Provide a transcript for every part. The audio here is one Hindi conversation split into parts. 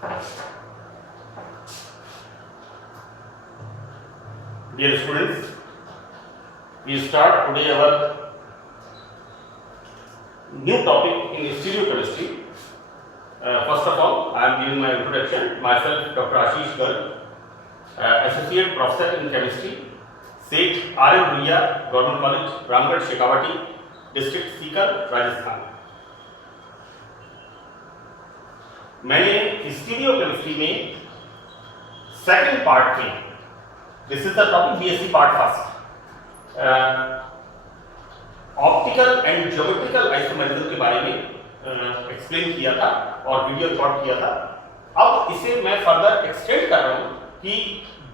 Dear students, we start today our new topic in stereochemistry. First of all, I am giving my introduction. Myself, Dr. Ashish Garg, Associate Professor in Chemistry, Seth R.M. Bhuiya, Government College, Ramgarh, Shekhawati, District Sikar, Rajasthan. मैंने स्टीरियोकेमिस्ट्री में सेकंड पार्ट में, this is the topic BSc part first, optical and geometrical isomerism के बारे में एक्सप्लेन किया था और वीडियो रिकॉर्ड किया था। अब इसे मैं फर्दर एक्सटेंड कर रहा हूं कि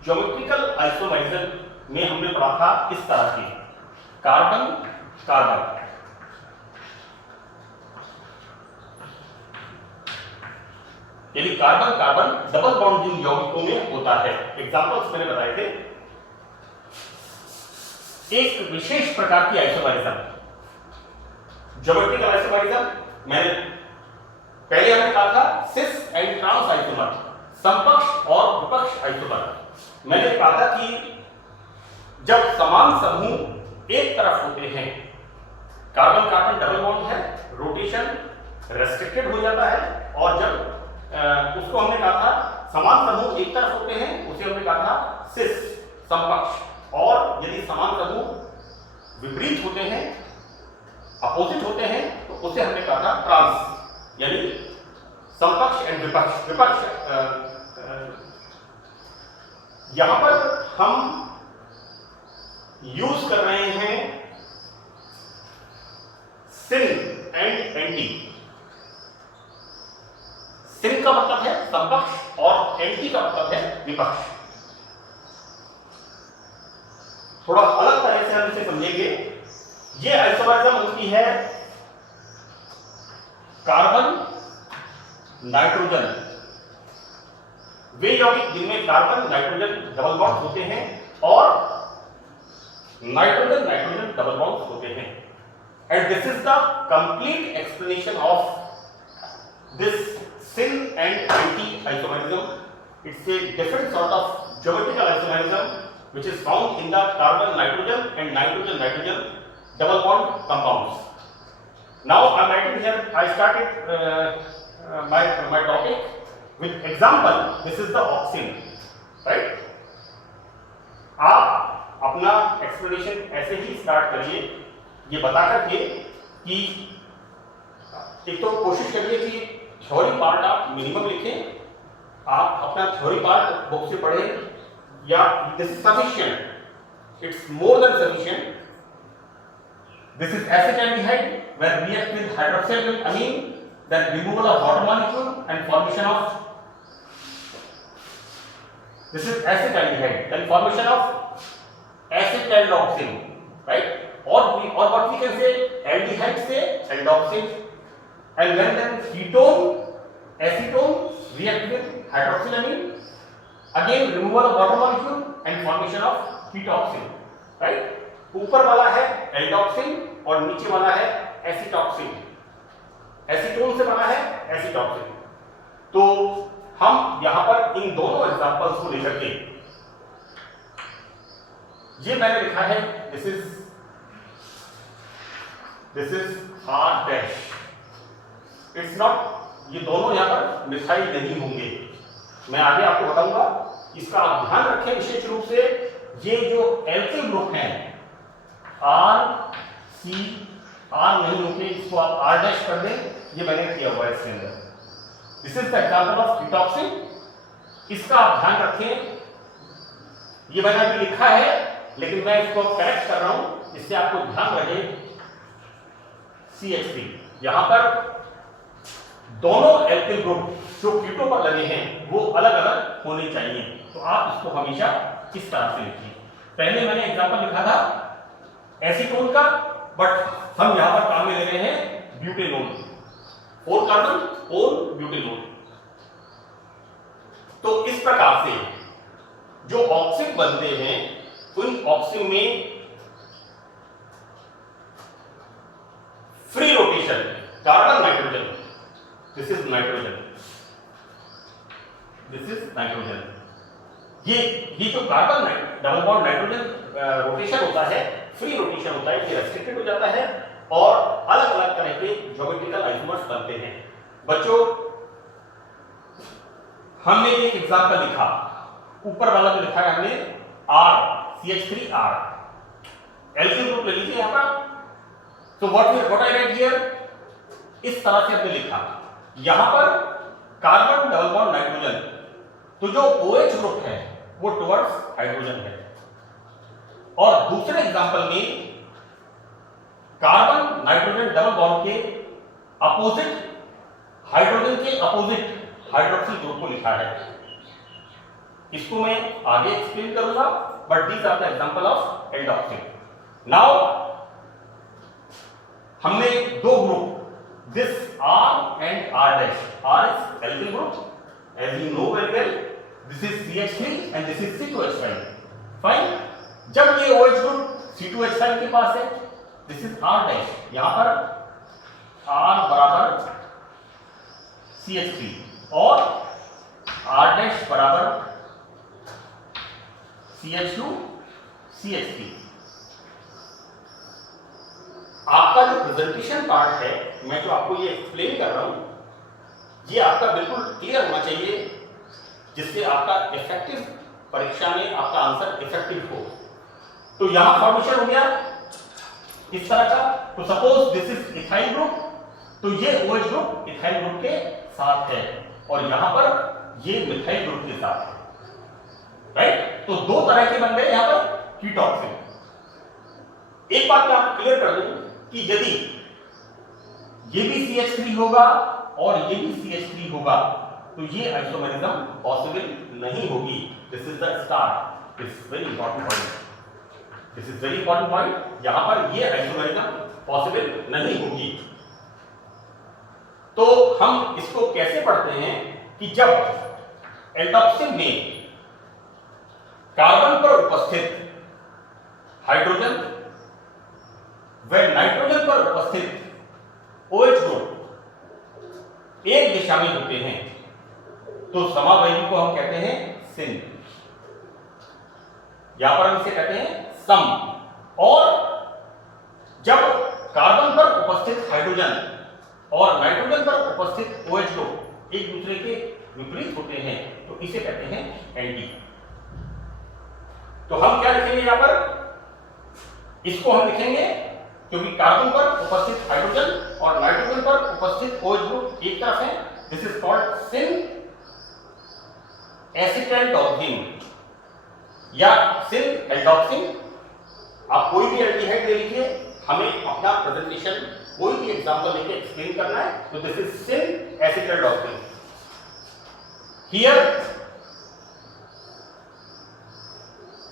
ज्योमेट्रिकल आइसोमेरिज्म में हमने पढ़ा था किस तरह के कार्बन कार्बन, यानी कार्बन कार्बन डबल बॉन्ड जिन यौगिकों में होता है। एग्जांपल्स मैंने बताए थे। एक विशेष प्रकार की आइसोमेरिज्म, ज्योमेट्रिकल आइसोमेरिज्म, मैंने पहले हमने कहा था सिस एंड ट्रांस आइसोमर, समकक्ष और विपक्ष आइसोमर। मैंने कहा था कि जब समान समूह एक तरफ होते हैं, कार्बन कार्बन डबल बॉन्ड है, रोटेशन रेस्ट्रिक्टेड हो जाता है, और जब उसको हमने कहा था समान समूह एक तरफ होते हैं, उसे हमने कहा था सिस समकक्ष, और यदि समान समूह विपरीत होते हैं, अपोजिट होते हैं, तो उसे हमने कहा था ट्रांस, यानी समकक्ष एंड विपक्ष। विपक्ष यहां पर हम यूज कर रहे हैं सिन एंड एंटी। सिन का मतलब है समकक्ष और एंटी का मतलब है विपक्ष। थोड़ा अलग तरह से हम इसे समझेंगे। ये आइसोमेरिज्म होती है कार्बन नाइट्रोजन, वे यौगिक जिनमें कार्बन नाइट्रोजन डबल बॉन्ड होते हैं और नाइट्रोजन नाइट्रोजन डबल बॉन्ड होते हैं। And this is the complete explanation of this sin and anti isomerism. It's a different sort of geometrical isomerism which is found in the carbon nitrogen and nitrogen nitrogen double bond compounds. Now I'm writing here, I started my topic with example. This is the oxime, right? आप अपना एक्सप्लेनेशन ऐसे ही स्टार्ट करिए, ये बता करके कि एक तो कोशिश करिए कि थ्योरी पार्ट आप मिनिमम लिखें, आप अपना थ्योरी पार्ट बुक से पढ़ें, या this is sufficient, its more than sufficient. This is acetaldehyde when react with hydroxide with amine, then removal of water molecule and formation of, this is acetaldehyde, then formation of acetaldoxime, right? और what we can say aldehyde से aldoxime, and when then ketone acetone react with hydroxylamine, again removal of water molecule and formation of ketoxin, right? ऊपर वाला है एल्डोक्सिन और नीचे वाला है एसिटोक्सिन, एसीटोन से बना है एसिटोक्सिन। तो हम यहां पर इन दोनों एग्जांपल्स को लेकर के, ये मैंने लिखा है this is R dash, it's not, ये दोनों यहां पर मिथाइल नहीं होंगे, मैं आगे आपको बताऊंगा। इसका आप ध्यान रखें विशेष रूप से, ये जो एल्किल ग्रुप हैं R C R नहीं होंगे, इसको आप R डैश कर दें, ये मैंने किया हुआ है इसके अंदर। This is the example of ketoxime, इसका आप ध्यान रखें, ये मैंने अभी लिखा है लेकिन मैं इसको करेक्ट कर रहा हूं, इससे आपको ध्यान रहे CH3, यहां पर दोनों एल्किल ग्रुप जो कीटो पर लगे हैं वो अलग अलग होने चाहिए। तो आप इसको हमेशा इस तरह से लिखिए। पहले मैंने एग्जांपल लिखा था एसीटोन का, बट हम यहां पर काम में ले रहे हैं ब्यूटेनोन, 4 कार्बन 4 ब्यूटेनोन। तो इस प्रकार से जो ऑक्सीजन बनते हैं, उन ऑक्सीजन में free rotation, carbon nitrogen, this is nitrogen, this is nitrogen. ये जो carbon double bond nitrogen rotation होता है, फ्री रोटेशन होता है, ये रेस्ट्रिक्टेड हो जाता है और अलग अलग तरह के ज्योमेट्रिकल आइसोमर्स बनते हैं। बच्चों हमने एक एग्जांपल लिखा, ऊपर वाला जो लिखा है हमने R CH3R, एल्किल ग्रुप ले लीजिए यहां पर। तो व्हाट आई राइट हियर, इस तरह से हमने लिखा यहां पर कार्बन डबल बॉन्ड नाइट्रोजन, तो जो OH ग्रुप है वो टुवर्ड्स हाइड्रोजन है। और दूसरे एग्जांपल में कार्बन नाइट्रोजन डबल बॉन्ड के अपोजिट, हाइड्रोजन के अपोजिट हाइड्रोक्सिल ग्रुप को लिखा है। इसको मैं आगे एक्सप्लेन करूंगा, but these are the example of aldoxime. Now हमने दो group, this R and R dash. R is alkyl group, as you know very well. This is CH3 and this is C2H5. Fine. जब ये OH group C2H5 के पास है, this is R dash. यहाँ पर R बराबर CH3 और R dash बराबर CH2 CH3। आपका जो प्रेजेंटेशन पार्ट है, मैं जो आपको ये एक्सप्लेन कर रहा हूं, ये आपका बिल्कुल क्लियर होना चाहिए, जिससे आपका इफेक्टिव परीक्षा में आपका आंसर इफेक्टिव हो। तो यहां फॉर्मेशन हो गया इस तरह का। तो suppose this is ethyl group, तो ये OH ग्रुप इथाइल ग्रुप के साथ है और यहां पर ये मिथाइल ग्रुप के साथ है, राइट। तो दो तरह के बन गए यहां पर कीटॉक्सिन। एक बात मैं आपको क्लियर कर दूं कि यदि ये भी CH3 होगा और ये भी CH3 होगा तो ये आइसोमेरिज्म पॉसिबल नहीं होगी। This is the start, this is very important point, this is very important point. यहां पर ये आइसोमेरिज्म पॉसिबल नहीं होगी। तो हम इसको कैसे पढ़ते हैं कि जब एल्डोक्सिन में कार्बन पर उपस्थित हाइड्रोजन व नाइट्रोजन पर उपस्थित OH ग्रुप एक दिशा में होते हैं तो समावयवी को हम कहते हैं सिन, यहां पर हम इसे कहते हैं सम। और जब कार्बन पर उपस्थित हाइड्रोजन और नाइट्रोजन पर उपस्थित OH ग्रुप एक दूसरे के विपरीत होते हैं तो इसे कहते हैं एंटी। तो हम क्या लिखेंगे यहां पर, इसको हम लिखेंगे क्योंकि कार्बन पर उपस्थित हाइड्रोजन और नाइट्रोजन पर उपस्थित OH ग्रुप एक तरफ है, दिस इज कॉल्ड सिन एसिटाइलडोक्सिन या सिन एल्डोक्सिन। आप कोई भी एल्डिहाइड ले लीजिए, हमें अपना प्रेजेंटेशन कोई भी एग्जांपल लेके एक्सप्लेन करना है, तो this is syn acetaldoxime. Here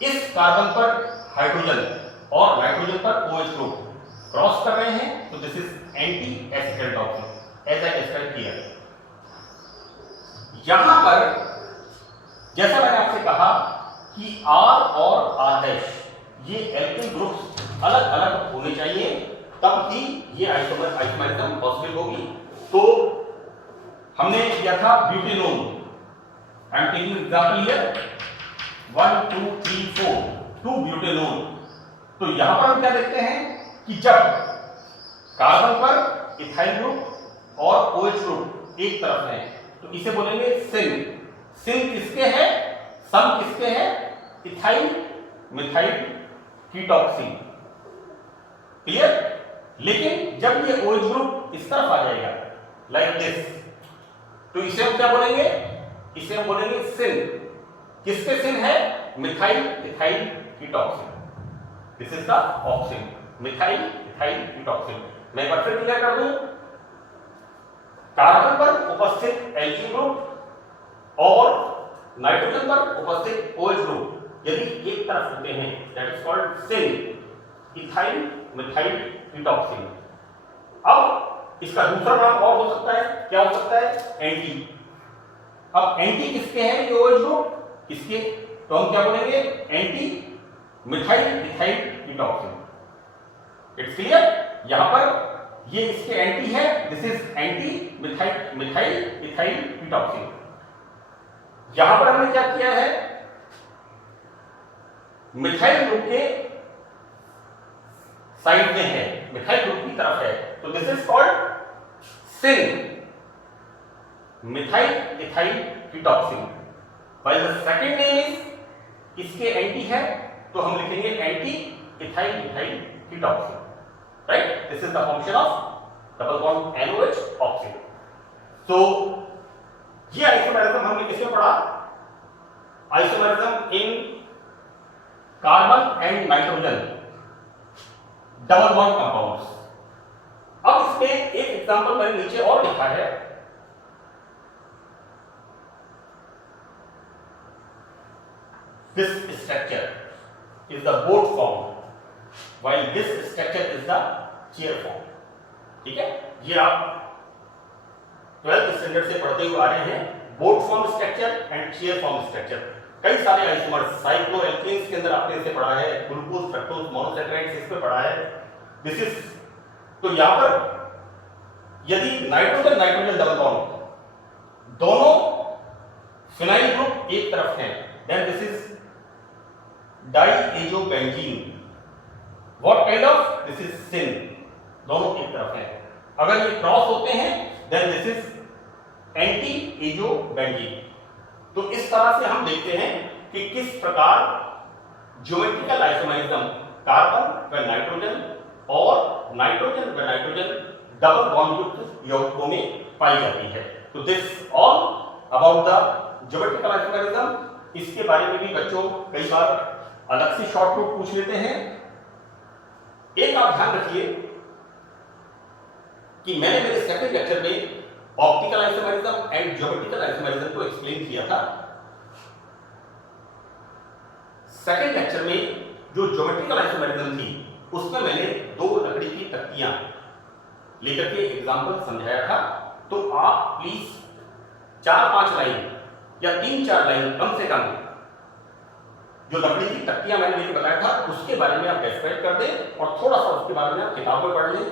इस कार्बन पर हाइड्रोजन और नाइट्रोजन पर OH ग्रुप क्रॉस कर रहे हैं तो this is anti acetaldoxime, as I describe किया। यहां पर जैसा मैंने आपसे कहा कि R और R डैश ये एल्किल ग्रुप्स अलग अलग होने चाहिए, तब ही ये आइसोमेरिज्म पॉसिबल होगी। तो हमने किया था butanone, I am taking example here 1 2 3 4 2 butanone. तो यहां पर हम क्या देखते हैं कि जब कार्बन पर इथाइल ग्रुप और OH ग्रुप एक तरफ है तो इसे बोलेंगे सिन। सिन किसके है, सम किसके है, इथाइल मिथाइल कीटॉक्सिन, क्लियर। लेकिन जब ये OH ग्रुप इस तरफ आ जाएगा लाइक दिस, तो इसे हम क्या बोलेंगे, इसे हम बोलेंगे सिन। किसके सिन है, methyl ethyl ketoxime, this is the oxime, methyl ethyl ketoxime. मैं एक बार फिर क्लियर कर दूं, कार्बन पर उपस्थित एल्किल ग्रुप और नाइट्रोजन पर उपस्थित OH ग्रुप यदि एक तरफ होते हैं that is called syn ethyl methyl ketoxime. अब इसका दूसरा नाम और हो सकता है, क्या हो सकता है, एंटी। अब एंटी किसके हैं ये OH ग्रुप, किसके, तो हम क्या बोलेंगे, anti methyl ethyl ketoxime. Its clear. यहां पर ये इसके एंटी है, this is anti methyl ethyl ketoxime. यहां पर हमने क्या किया है, मिथाइल ग्रुप के साइड में है, मिथाइल ग्रुप की तरफ है, तो this is called syn, methyl ethyl ketoxime. While the second name is, इसके एंटी है तो हम लिखेंगे anti ethyl ethyl ketoxime, right. This is the function of double bond NOH oxygen. तो ये आइसोमेरिज्म हमने किसमें पढ़ा, isomerism in carbon and nitrogen double bond compounds. अब इसमें एक एग्जांपल मैंने नीचे और लिखा है, this structure is the boat form while this structure is the chair form। ठीक है, ये आप 12th स्टैंडर्ड से पढ़ते हुए आ रहे हैं, boat form structure and chair form structure. कई सारे आइसोमर्स, साइक्लोएल्केन्स के अंदर आपने इसे पढ़ा है, ग्लूकोज फ्रक्टोज मोनोसैकराइड्स इस पे पढ़ा है। दिस इज, तो यहां पर यदि नाइट्रोजन नाइट्रोजन डबल बॉन्ड दोनों फिनाइल ग्रुप एक तरफ हैं, then this is diazobenzene. What kind of, this is syn, दोनों एक तरफ हैं। अगर ये क्रॉस होते हैं then this is anti azobenzene. तो इस तरह से हम देखते हैं कि किस प्रकार ज्योमेट्रिकल आइसोमेरिज्म कार्बन व नाइट्रोजन और नाइट्रोजन व नाइट्रोजन डबल बॉन्ड युक्त यौगिकों में पाई जाती है। तो this all about the geometrical isomerism. इसके बारे में भी बच्चों कई बार अलग से शॉर्ट नोट पूछ लेते हैं। एक आप ध्यान रखिए कि मैंने मेरे सेकंड लेक्चर में optical isomerism and geometrical isomerism को एक्सप्लेन किया था। सेकंड लेक्चर में जो ज्योमेट्रिकल आइसोमेरिज्म थी उसमें मैंने दो लकड़ी की तख्तियां लेकर के एग्जांपल समझाया था। तो आप प्लीज 4-5 लाइन या 3-4 लाइन कम से कम जो लकड़ी की तख्तियां मैंने नहीं बताया था उसके बारे में आप डिस्क्राइब कर दें और थोड़ा सा उसके बारे में आप किताब में पढ़ लें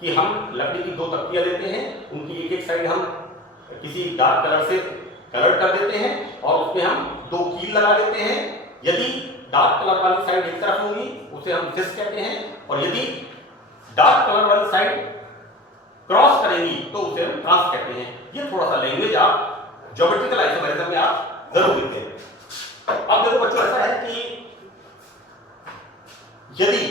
कि हम लकड़ी की 2 तख्तियां लेते हैं, उनकी एक साइड हम किसी डार्क कलर से कलर कर देते हैं और उसमें हम 2 कील लगा देते हैं। यदि डार्क कलर वाली साइड एक तरफ होगी उसे हम सिस कहते हैं, और यदि डार्क कलर वाली साइड क्रॉस करेगी तो उसे हम ट्रांस कहते हैं। ये थोड़ा सा लैंग्वेज आप ज्योमेट्रिकल आइसोमेरिज्म में आप जरूर लिखते हैं। अब देखो बच्चों, ऐसा है कि यदि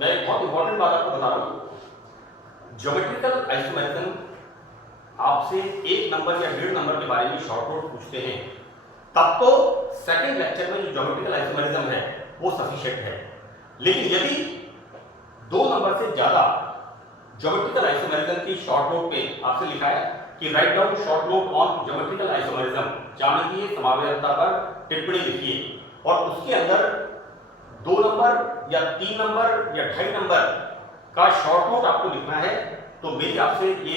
मैं बहुत इंपॉर्टेंट बात आपको बता रहा हूं, ज्योमेट्रिकल आइसोमेरिज्म आपसे 1 नंबर या 1.5 नंबर के बारे में शॉर्ट नोट पूछते हैं, तब तो सेकंड लेक्चर में जो ज्योमेट्रिकल आइसोमेरिज्म है वो सफिशिएंट है। लेकिन यदि 2 नंबर से ज्यादा ज्योमेट्रिकल आइसोमेरिज्म की शॉर्ट नोट में आपसे लिखा है कि write down short note on geometrical isomerism, ज्यामितीय समावेशिता पर टिप्पणी लिखिए, और उसके अंदर 2 नंबर या 3 नंबर या 2.5 नंबर का शॉर्ट नोट आपको लिखना है, तो मेरी आपसे ये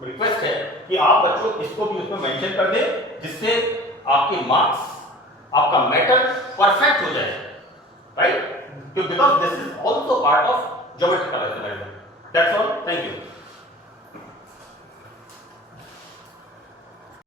रिक्वेस्ट है कि आप बच्चों इसको भी उसमें मेंशन कर दें, जिससे आपके मार्क्स, आपका मैटर परफेक्ट हो जाए, right? Because this is also part of geometrical isomerism. That's all, thank you.